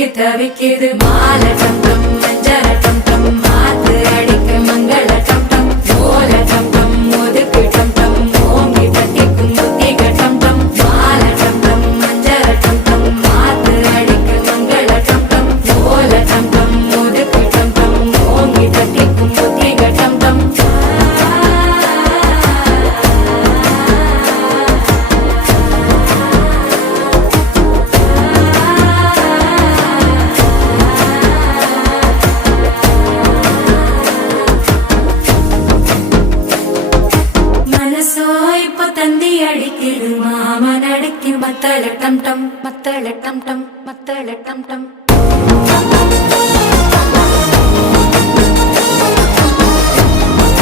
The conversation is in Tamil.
தவிக்குது மால டம் டம் மஞ்சள டம் டம் மாத்து அடிக்க மங்கள டம் டம் ஓல டம் டம் ஒதுக்கு டம் டம் ஓங்கி தட்டிக்கும் புத்திக டம் டம் மால டம் டம் மஞ்சள டம் டம் மாத்து அடிக்க மங்கள டம் டம் ஓல டம் டம் ஒதுக்கு டம் டம் ஓங்கி தட்டிக்கும் புத்திக டம் டம் தந்தி அடிக்குது மாமன் அடிக்கு மத்தள டம் டம் மத்தள டம் டம் மத்தள டம் டம்